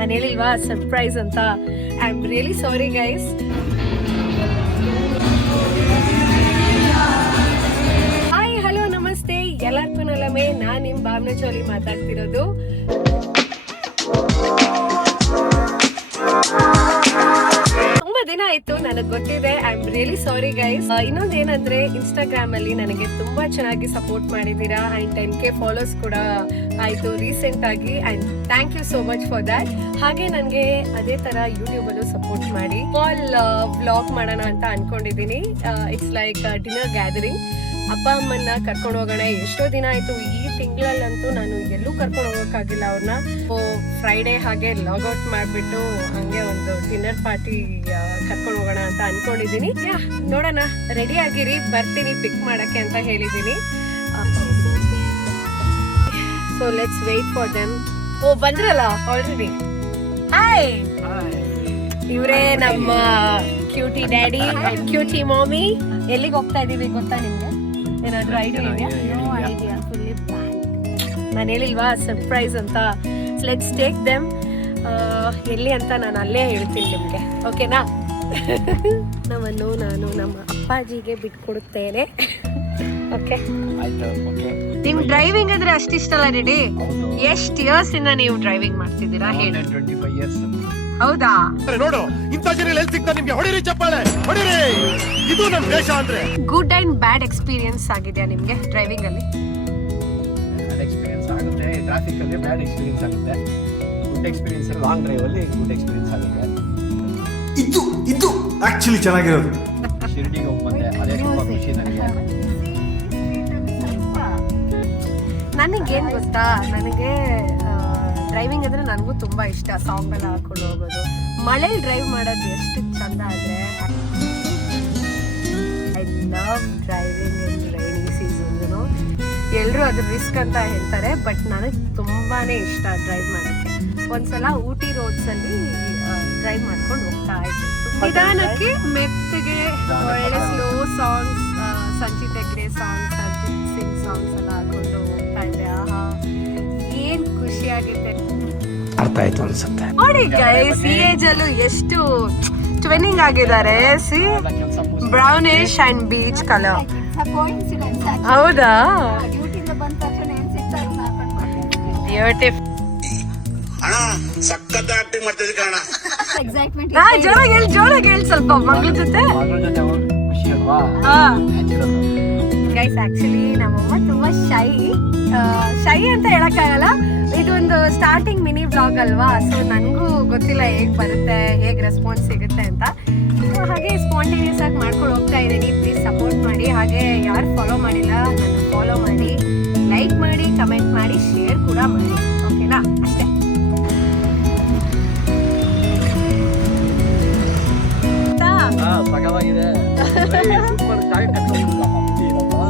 ನಾನು ಹೇಳಿಲ್ವಾ ಸರ್ಪ್ರೈಸ್ ಅಂತ. I am really sorry guys. Hi hello ನಮಸ್ತೆ ಎಲ್ಲರಿಗೂ ನಲಮೆ. ನಾನು ನಿಮ್ಮ ಭಾವನಾ ಚೋಲಿ ಮಾತಾಡ್ತಿರೋದು. ದಿನ ಆಯ್ತು, ನನಗೆ ಗೊತ್ತಿದೆ. I am really sorry guys. ಇನ್ನೊಂದೇನಂದ್ರೆ ಇನ್ಸ್ಟಾಗ್ರಾಮ್ ಅಲ್ಲಿ ನನಗೆ ತುಂಬಾ ಚೆನ್ನಾಗಿ ಸಪೋರ್ಟ್ ಮಾಡಿದೀರಾ ಅಂಡ್ 10K ಫಾಲೋಸ್ ಕೂಡ ಆಯ್ತು ರೀಸೆಂಟ್ ಆಗಿ and thank you so much for that. ಹಾಗೆ ನನಗೆ ಅದೇ ತರ ಯೂಟ್ಯೂಬ್ ಅಲ್ಲೂ ಸಪೋರ್ಟ್ ಮಾಡಿ. ಕಾಲ್ ವ್ಲಾಗ್ ಮಾಡೋಣ ಅಂತ ಅನ್ಕೊಂಡಿದೀನಿ. It's like dinner gathering. ಅಪ್ಪ ಅಮ್ಮನ್ನ ಕರ್ಕೊಂಡು ಹೋಗೋಣ. ಎಷ್ಟೋ ದಿನ ಆಯ್ತು, ಈ ತಿಂಗಳಲ್ಲಂತೂ ನಾನು ಎಲ್ಲೂ ಕರ್ಕೊಂಡು ಹೋಗೋಕ್ಕಾಗಿಲ್ಲ ಅವ್ರನ್ನ. ಫ್ರೈಡೇ ಹಾಗೆ ಲಾಗೌಟ್ ಮಾಡಿಬಿಟ್ಟು ಹಂಗೆ ಒಂದು ಡಿನ್ನರ್ ಪಾರ್ಟಿ ಕರ್ಕೊಂಡು ಹೋಗೋಣ ಅಂತ ಅನ್ಕೊಂಡಿದೀನಿ. ನೋಡೋಣ, ರೆಡಿ ಆಗಿರಿ, ಬರ್ತೀನಿ ಪಿಕ್ ಮಾಡಕ್ಕೆ ಅಂತ ಹೇಳಿದೀನಿ. So let's wait for them. ಓ ಬಂದ್ರಲ್ಲ ಆಲ್ರೆಡಿ. ಹಾಯ್, ಇವರೇ ನಮ್ಮ cutie daddy and cutie mommy. ಎಲ್ಲಿಗೆ ಹೋಗ್ತಾ ಇದೀವಿ ಗೊತ್ತಾ ನಿಮ್ಗೆ? ಏನಾದ್ರು ಐಡಿಯಾ ಇದೆಯಾ? No idea, fully blank. ನಾನು ಹೇಳಿಲ್ವಾ ಸರ್ಪ್ರೈಸ್ ಅಂತ. Let's take them. ಎಲ್ಲಿ ಅಂತ ನಾನು ಅಲ್ಲೇ ಹೇಳ್ತೀನಿ ನಿಮಗೆ, ಓಕೆನಾ? ನಮ್ಮನ್ನು ನಾನು ನಮ್ಮ ಅಪ್ಪಾಜಿಗೆ ಬಿಟ್ಕೊಡುತ್ತೇನೆ. ಓಕೆ, ನಿಮ್ ಡ್ರೈವಿಂಗ್ ಅಂದ್ರೆ ಅಷ್ಟಿಷ್ಟ ಅಲ್ಲ ರೆಡಿ? ಎಷ್ಟು ಇಯರ್ಸ್ ಇಂದ ನೀವು ಡ್ರೈವಿಂಗ್ ಮಾಡ್ತಿದ್ದೀರಾ ಹೇಳಿ? 25 years. ಹೌದಾ? ನೋಡು, ಇಂತ ಜನ ಎಲ್ಲಿ ಸಿಗ್ತಾರೆ ನಿಮ್ಗೆ? ಹೊಡಿರಿ ಚಪ್ಪಾಳೆ, ಹೊಡಿರಿ. ಇದು ನಮ್ಮ ದೇಶ ಅಂದ್ರೆ. ಗುಡ್ ಅಂಡ್ ಬ್ಯಾಡ್ ಎಕ್ಸ್ಪೀರಿಯನ್ಸ್ ಆಗಿದೆಯಾ ನಿಮ್ಗೆ ಡ್ರೈವಿಂಗ್ ಅಲ್ಲಿ? ಬ್ಯಾಡ್ ಎಕ್ಸ್ಪೀರಿಯನ್ಸ್ ಆಗುತ್ತೆ, ಟ್ರಾಫಿಕ್ ಅಲ್ಲಿ ಬ್ಯಾಡ್ ಎಕ್ಸ್ಪೀರಿಯನ್ಸ್ ಆಗುತ್ತೆ. ಗುಡ್ ಎಕ್ಸ್ಪೀರಿಯನ್ಸ್ ಲಾಂಗ್ ಡ್ರೈವ್ ಅಲ್ಲಿ ಗುಡ್ ಎಕ್ಸ್ಪೀರಿಯನ್ಸ್ ಆಗುತ್ತೆ. ಇದು ಆಕ್ಚುಲಿ ಚೆನ್ನಾಗಿರೋದು. ಶಿರ್ಡಿಗೆ ಹೋಗಿ ಬಂದೆ, ಅದೇ ತುಂಬಾ ಖುಷಿ ನನಗೆ. ನನಗೇನ್ ಗೊತ್ತಾ, ನನಗೆ ಡ್ರೈವಿಂಗ್ ಅಂದ್ರೆ ನನಗೂ ತುಂಬಾ ಇಷ್ಟ. ಸಾಂಗ್ ಎಲ್ಲ ಹಾಕೊಂಡು ಹೋಗೋದು, ಮಳೆಲಿ ಡ್ರೈವ್ ಮಾಡೋದು ಎಷ್ಟು ಚಂದ ಆದ್ರೆ. I love driving in rainy season. ಎಲ್ಲರೂ ಅದ್ರ ರಿಸ್ಕ್ ಅಂತ ಹೇಳ್ತಾರೆ, ಬಟ್ ನನಗೆ ತುಂಬಾನೇ ಇಷ್ಟ ಡ್ರೈವ್ ಮಾಡೋಕ್ಕೆ. ಒಂದ್ಸಲ ಊಟಿ ರೋಡ್ಸ್ ಅಲ್ಲಿ ಡ್ರೈವ್ ಮಾಡ್ಕೊಂಡು ಹೋಗ್ತಾ ಇದ್ದೆ. ನಿಧಾನಕ್ಕೆ ಮೆತ್ತಗೆ ಒಳ್ಳೆ slow songs, Sanchit Hegde songs, Arjit Singh songs ಎಲ್ಲ ಹಾಕೊಂಡು ಹೋಗ್ತಾ ಇದ್ದೆ. ಆಹಾ, ಏನ್ ಖುಷಿಯಾಗಿದೆ. ಅರ್ಥ ಆಯ್ತು ಅನ್ಸುತ್ತೆ ನೋಡಿ ಗೈಸ್, ಈ ಏಜ್ ಅಲ್ಲೂ ಎಷ್ಟು ಟ್ವಿನ್ನಿಂಗ್ ಆಗಿದ್ದಾರೆ. C, brownish and beach colour. ಹೌದಾ? ಬ್ಯೂಟಿಫುಲ್. ಜೋರಾಗಿ ಹೇಳಿ ಸ್ವಲ್ಪ ಮಗಳ ಜೊತೆ. ಖುಷಿ ಅಲ್ವಾ? ಗೈಸ್, ಆಕ್ಚುಲಿ ನಮ್ಮಮ್ಮ ತುಂಬಾ ಶೈ ಅಂತ ಹೇಳಕ್ಕಾಗಲ್ಲ. ಇದೊಂದು ಸ್ಟಾರ್ಟಿಂಗ್ ಮಿನಿ ವ್ಲಾಗ್ ಅಲ್ವಾ, ಸೊ ನನಗೂ ಗೊತ್ತಿಲ್ಲ ಹೇಗ್ ಬರುತ್ತೆ, ಹೇಗ್ ರೆಸ್ಪಾನ್ಸ್ ಸಿಗುತ್ತೆ ಅಂತ. ಹಾಗೆ ಸ್ಪಾಂಟೇನಿಯಸ್ ಆಗಿ ಮಾಡ್ಕೊಂಡು ಹೋಗ್ತಾ ಇದ್ದೀನಿ. ಪ್ಲೀಸ್ ಸಪೋರ್ಟ್ ಮಾಡಿ. ಹಾಗೆ ಯಾರು ಫಾಲೋ ಮಾಡಿಲ್ಲ ನನ್ನ ಫಾಲೋ ಮಾಡಿ, ಲೈಕ್ ಮಾಡಿ, ಕಮೆಂಟ್ ಮಾಡಿ, ಶೇರ್ ಕೂಡ ಮಾಡಿ, ಓಕೆನಾ? ಅಷ್ಟೇ.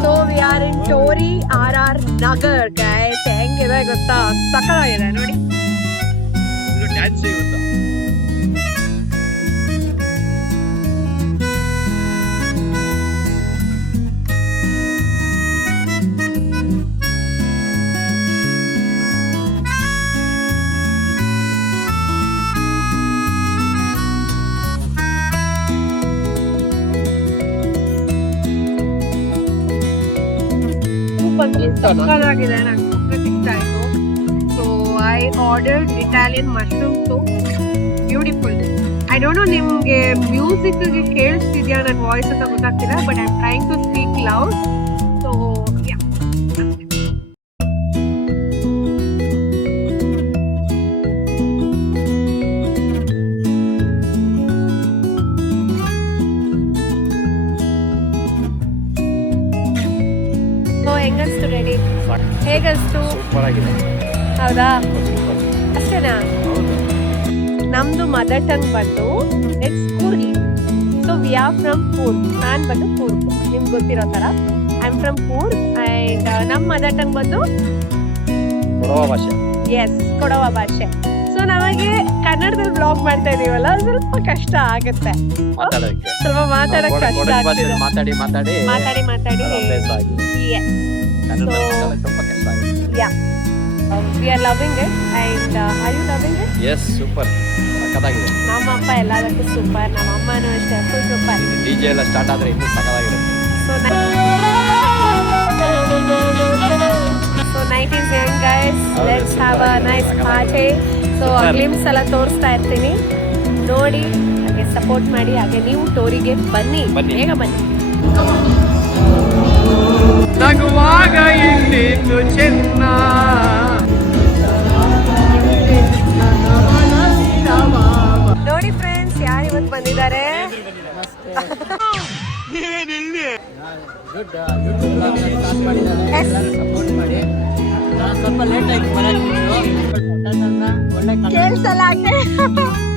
So we are in Tori RR Nagar guys. ಹೆಂಗಿದೆ ಗೊತ್ತಾ? ಸಕ್ಕತ್ತಾಗಿದೆ ನೋಡಿ. ಡ್ಯಾನ್ಸ್ ಇವತ್ತು ಸಕ್ಕತ್ತಾಗಿದೆ, ನಂಗೆ ಇಷ್ಟ ಆಯ್ತು. So I ordered Italian mushroom soup. Beautiful. I don't know ನಿಮ್ಗೆ ಮ್ಯೂಸಿಕ್ ಕೇಳಿಸ್ತಿದ್ಯಾ ನನ್ನ ವಾಯ್ಸ್ ಅಂತ ಗೊತ್ತಾಗ್ತಿಲ್ಲ, but I am trying to speak loud. So yeah, ಹೆಂಗನ್ಸ್ತು ರೆಡಿ? ಹೇಗನ್ಸ್ತು? ಸೂಪರ್ ಆಗಿದೆ. ಹೌದಾ? ಅಷ್ಟೇನಾ? ನಮ್ದು ಮದರ್ ಟಂಗ್ ಬಂದು it's Coorgi. So we are from Coorg. ನಾನು ಬಂದು ಕೂರ್ಗ್, ನಿಮ್ಗೆ ಗೊತ್ತಿರೋ ಥರ. I am from Coorg and ನಮ್ಮ ಮದರ್ ಟಂಗ್ ಬಂದು ಕೊಡವ ಭಾಷೆ. ಎಸ್, ಕೊಡವ ಭಾಷೆ. ಸೊ ನಮಗೆ ಕನ್ನಡದಲ್ಲಿ ಬ್ಲಾಗ್ ಮಾಡ್ತಾ ಇದೀವಲ್ಲ, ಸ್ವಲ್ಪ ಕಷ್ಟ ಆಗುತ್ತೆ. ಸ್ವಲ್ಪ ಮಾತಾಡಕ್ಕೆ ಕಷ್ಟ ಆಗ್ತದೆ. ಮಾತಾಡಿ ಮಾತಾಡಿ ಅಭ್ಯಾಸ ಆಗಿದೆ. Yeah. We are loving it and are you loving it? Yes super ಸಖತ್ತಾಗಿದೆ. ನಮ್ಮ ಅಪ್ಪ ಎಲ್ಲದಕ್ಕೂ ಸೂಪರ್, ನಮ್ಮ ಅಮ್ಮನೂ ಅಷ್ಟೇ ಫುಲ್ ಸೂಪರ್. ಡಿ ಜೆ ಎಲ್ಲ ಸ್ಟಾರ್ಟ್ ಆದರೆ ಇನ್ನೂ ಸಖತ್ತಾಗಿರುತ್ತೆ. So night is young guys, let's have a nice party. So glimpse ಎಲ್ಲ ತೋರಿಸ್ತಾ ಇರ್ತೀನಿ, ನೋಡಿ ಹಾಗೆ ಸಪೋರ್ಟ್ ಮಾಡಿ. ಹಾಗೆ ನೀವು ಟೋರಿಗೆ ಬನ್ನಿ, ಬೇಗ ಬನ್ನಿ. ನಗುವಾಗ ಇನ್ನೇನು ಚೆನ್ನ. ನೋಡಿ ಫ್ರೆಂಡ್ಸ್ ಯಾರು ಇವತ್ತು ಬಂದಿದ್ದಾರೆ. ಸ್ವಲ್ಪ ಲೇಟ್ ಆಯ್ತು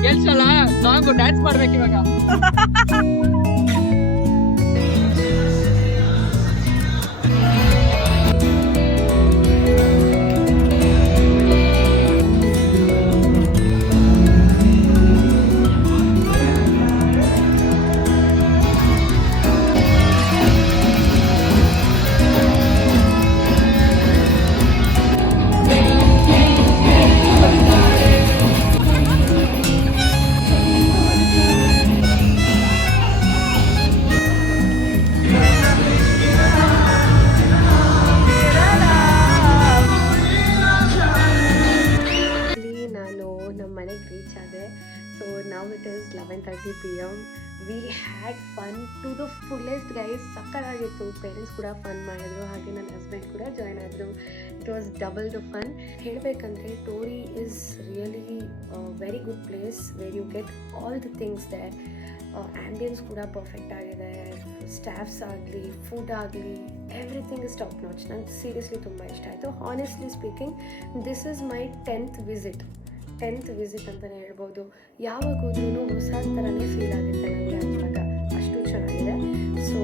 ಕೇಳಿಸಲ್ಲ ಸಾಂಗು ಡ್ಯಾನ್ಸ್ ಮಾಡ್ಬೇಕು ಇವಾಗ. ರೀಚ್ ಆದೆ. ಸೊ ನಾವು it is 11:30 PM. We had fun to the fullest guys. ಸಕ್ಕತ್ತಾಗಿತ್ತು. ಪೇರೆಂಟ್ಸ್ ಕೂಡ ಫನ್ ಮಾಡಿದ್ರು, ಹಾಗೆ ನನ್ನ ಹಸ್ಬೆಂಡ್ ಕೂಡ ಜಾಯ್ನ್ ಆದರು. It was double the fun. ಹೇಳಬೇಕಂದ್ರೆ Tori is really very good place where you get all the things there. Ambience ಕೂಡ perfect ಆಗಿದೆ, ಸ್ಟಾಫ್ಸ್ ಆಗಲಿ, ಫುಡ್ ಆಗಲಿ, ಎವ್ರಿಥಿಂಗ್ ಇಸ್ ಟಾಪ್ ನಾಚ್. ನಂಗೆ ಸೀರಿಯಸ್ಲಿ ತುಂಬ ಇಷ್ಟ ಆಯಿತು. Honestly speaking, this is my 10th visit ಅಂತಲೇ ಹೇಳ್ಬೋದು. ಯಾವಾಗ ಹೋದ್ರೂ ಹೊಸ ಥರನೇ ಫೀಲ್ ಆಗುತ್ತೆ ನನಗೆ. ಅವಾಗ ಅಷ್ಟು ಚೆನ್ನಾಗಿದೆ. ಸೊ